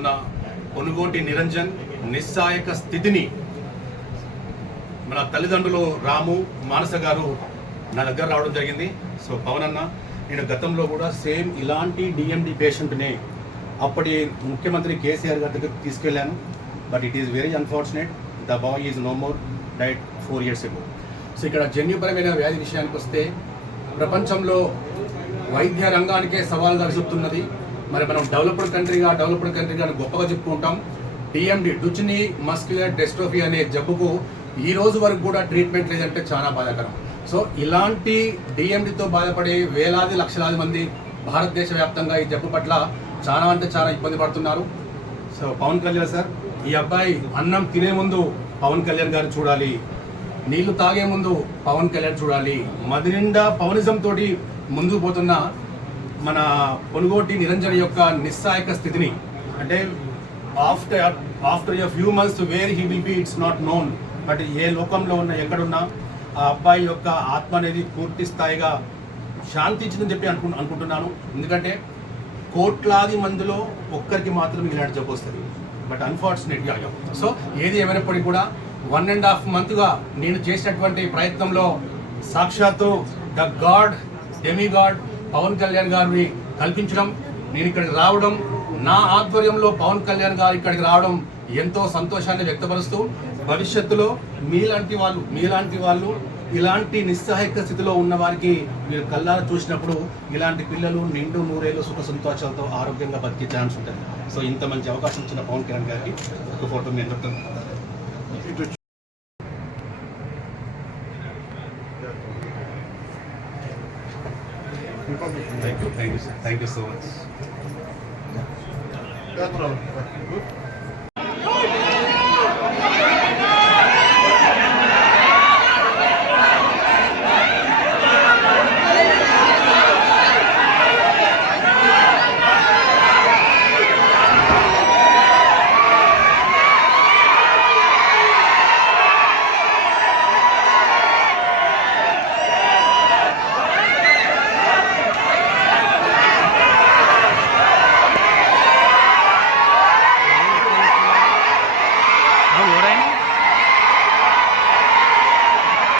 బాధపడుతున్న పొనుగోటి నిరంజన్ నిస్సహాయక స్థితిని మన తల్లిదండ్రులు రాము మానస గారు నా దగ్గర రావడం జరిగింది. సో పవన్ అన్న, నేను గతంలో కూడా సేమ్ ఇలాంటి డిఎండి పేషెంట్ని అప్పటి ముఖ్యమంత్రి కేసీఆర్ గారి దగ్గరికి తీసుకెళ్ళాను. But it is very unfortunate, the boy is no more, died 4 years ago. So ఇక్కడ జన్యుపరమైన వ్యాధి విషయానికి వస్తే ప్రపంచంలో వైద్య రంగానికే సవాల్గా విసురుతున్నది. మరి మనం డెవలప్డ్ కంట్రీగా గొప్పగా చెప్పుకుంటాం. డిఎండి డుచెనీ మస్క్యులర్ డిస్ట్రోఫీ అనే జబ్బుకు ఈ రోజు వరకు కూడా ట్రీట్మెంట్ లేదంటే చాలా బాధాకరం. సో ఇలాంటి డిఎండితో బాధపడే వేలాది లక్షలాది మంది భారతదేశ వ్యాప్తంగా ఈ జబ్బు పట్ల చాలా అంటే చాలా ఇబ్బంది పడుతున్నారు. సో పవన్ కళ్యాణ్ సార్, ఈ అబ్బాయి అన్నం తినే ముందు పవన్ కళ్యాణ్ గారు చూడాలి, నీళ్లు తాగే ముందు పవన్ కళ్యాణ్ చూడాలి. మది నిండా పవనిజం తోటి ముందుకు పోతున్న మన పొనుగోటి నిరంజన్ యొక్క నిస్సహాయక స్థితిని, అంటే after a few months where he will be it's not known, but ఏ లోకంలో ఉన్న ఎక్కడున్నా ఆ అబ్బాయి యొక్క ఆత్మ అనేది పూర్తి స్థాయిగా శాంతించిందని చెప్పి అనుకుంటున్నాను. ఎందుకంటే కోట్లాది మందిలో ఒక్కరికి మాత్రం ఇలాంటి జబ్బు వస్తుంది. బట్ అన్ఫార్చునేట్గా సో ఏది ఏమైనప్పటికీ కూడా 1.5 months నేను చేసినటువంటి ప్రయత్నంలో సాక్షాత్తు the god demigod Pawan Kalyan గారిని కల్పించడం, నేను ఇక్కడికి రావడం, నా ఆధ్వర్యంలో పవన్ కళ్యాణ్ గారు ఇక్కడికి రావడం ఎంతో సంతోషాన్ని వ్యక్తపరుస్తూ, భవిష్యత్తులో మీలాంటి వాళ్ళు ఇలాంటి నిస్సహాయక స్థితిలో ఉన్న వారికి మీరు కళ్ళారా చూసినప్పుడు ఇలాంటి పిల్లలు నిండు నూరేళ్ళు సుఖ సంతోషాలతో ఆరోగ్యంగా బతికే ఛాన్స్ ఉంటుంది. సో ఇంత మంచి అవకాశం ఇచ్చిన పవన్ కళ్యాణ్ గారికి ఒక ఫోటో నేను చెప్తాను. Thank you so much.